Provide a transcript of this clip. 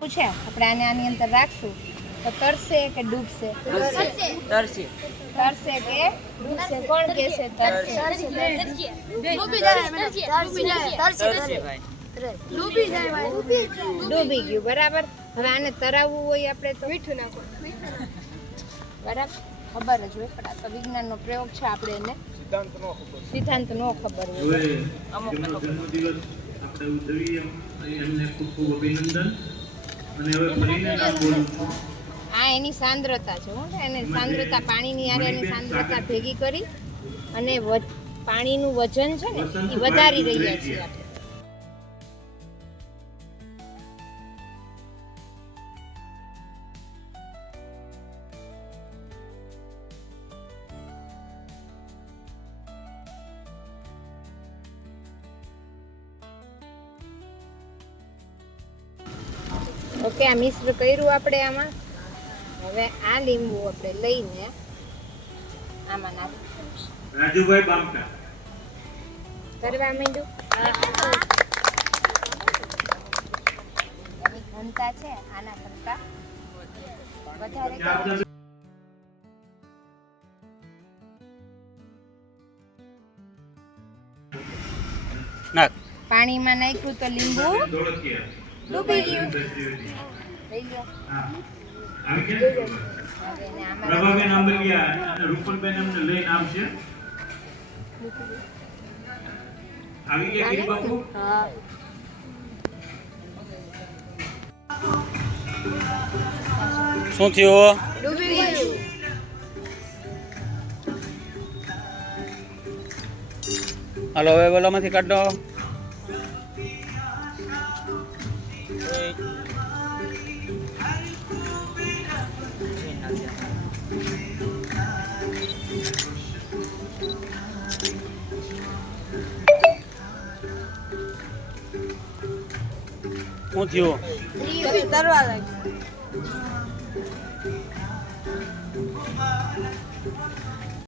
પૂછે આપણે આની અંદર રાખશું તો તરશે કે ડૂબશે? તરશે. તરશે કે ડૂબશે? કોણ કહેશે તરશે? ડૂબી ગયું. બરાબર. હવે આને તરાવવું હોય આપણે તો મીઠું નાખો. બરાબર, ખબર જ હોય પણ આ તો વિજ્ઞાનનો પ્રયોગ છે. આપણે એને સિદ્ધાંત નો ખબર હોય. જન્મદિવસ આપણે ઉજવીએ એમને ખૂબ ખૂબ અભિનંદન. અને હવે ફરીને નામ બોલું છું. આ એની સાંદ્રતા છે. હું એની સાંદ્રતા પાણીની યારે એની સાંદ્રતા ભેગી કરી અને પાણીનું વજન છે ને એ વધારી રહ્યા છીએ આપણે. ઓકે, આ મિશ્ર કર્યું આપણે આમાં. હવે આ લીંબુ આપણે લઈને આમાં નાખીશું. રાજુભાઈ બામકા કરવા માંડ્યું. એની ઘનતા છે આના કરતા વધારે. નાખ. પાણીમાં નાખ્યું તો લીંબુ ડૂબી ગયું. લઈ લો. આવી ગયા હવે એને આમાં પ્રભાબેન આંબલિયા અને રૂપલબેન એમને લઈને આવશે. આવી ગયા ગીરી બાપુ. શું થયું? ડૂબી ગયું. હાલો હવે બોલામાંથી કાઢો. શું થયું? તરવા લાગ્યું.